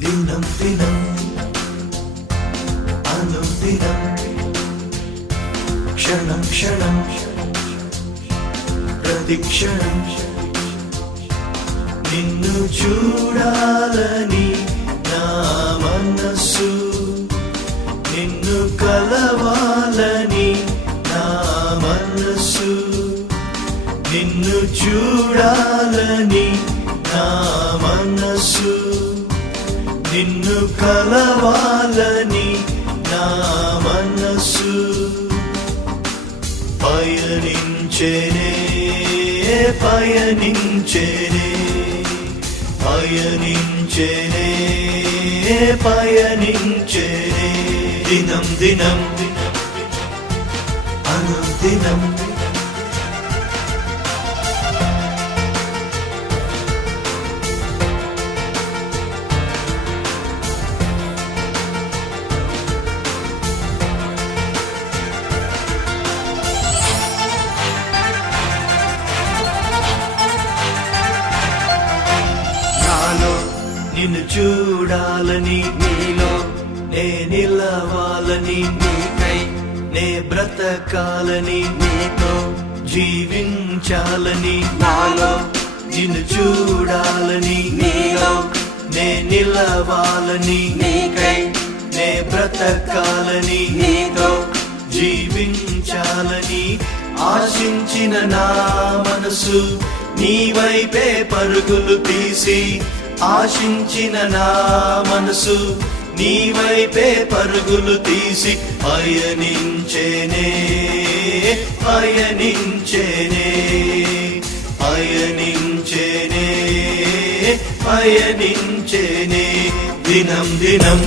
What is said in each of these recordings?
దినం దినం అనుదినం క్షణం క్షణం ప్రతిక్షణం నిన్ను చూడాలని నా మనసు, నిన్ను కలవాలని నా మనసు, నిన్ను చూడాలని నా మనసు, నిన్ను కలవాలని నా మనసు. పయనించేనే పయనించేనే పయనించేనే పయనించేనే దినం దినం అనుదినం నిన్ను చూడాలని, నీలో నే నిలవాలని, నీకై నే బ్రతకాలని, నీతో జీవించాలని, నాలో నిన్ను చూడాలని, నీలో నే నిలవాలని, నీకై నే బ్రతకాలని, నీతో జీవించాలని ఆశించిన నా మనసు నీ వైపే పరుగులు తీసి, ఆశించిన నా మనసు నీ వైపే పరుగులు తీసి పయనించేనే పయనించేనే పయనించేనే పయనించేనే దినం దినం.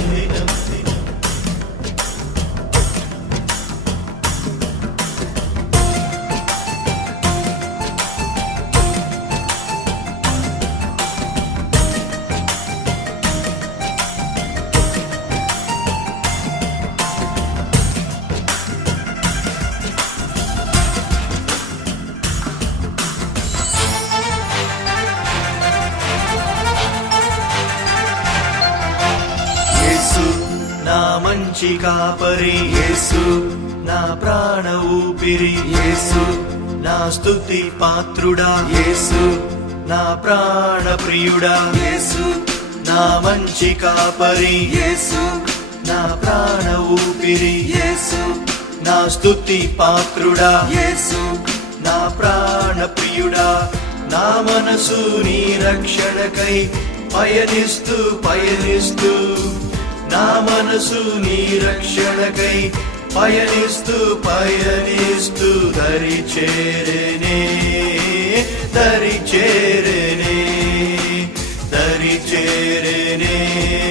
నా మంచి కాపరి యేసు, నా ప్రాణ ఊపిరి యేసు, నా స్తుతి పాత్రుడా యేసు, నా ప్రాణ ప్రియుడా యేసు, నా మంచి కాపరి యేసు, నా ప్రాణ ఊపిరి యేసు, నా స్తుతి పాత్రుడా యేసు, నా ప్రాణ ప్రియుడా. నా మనసు నీ రక్షణకై పయనిస్తూ పయనిస్తూ, నా మనసు నీ రక్షణకై పయనిస్తూ పయనిస్తూ దరి చేరేనే, దరి చేరేనే, దరి చేరేనే,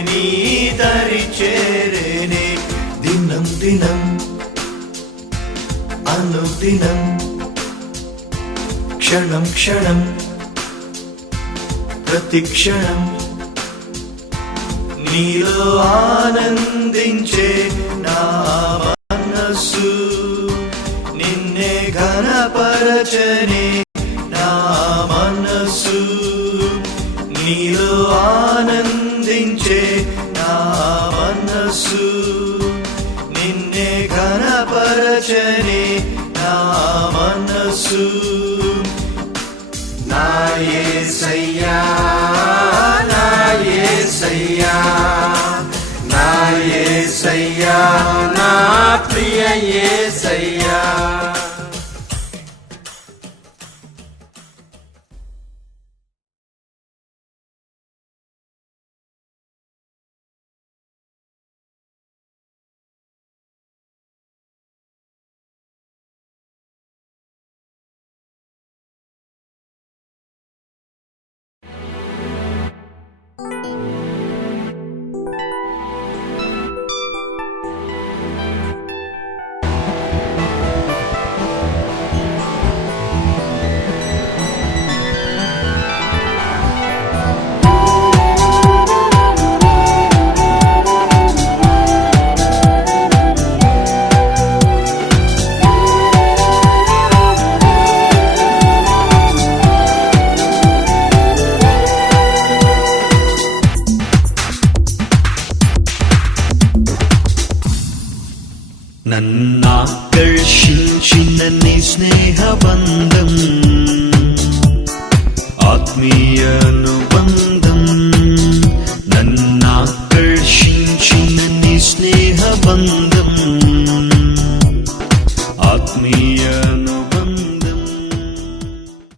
నీ దరి చేరేనే. దినం దినం అనుదినం, క్షణం క్షణం ప్రతి క్షణం నీలో ఆనందించే నా మనస్సు, నిన్నే ఘనపరచనే నా మనస్సు, నీలో ఆనందించే నా మనస్సు, నిన్నే ఘనపరచనే నా మనస్సు. నా యేసయ్యా, నా యేసయ్యా, నా యేసయ్యా, నా ప్రియ యేసయ్యా. నన్నాకర్షించిన నీ స్నేహబంధం, ఆత్మీయ అనుబంధం. నన్నాకర్షించిన నీ స్నేహబంధం,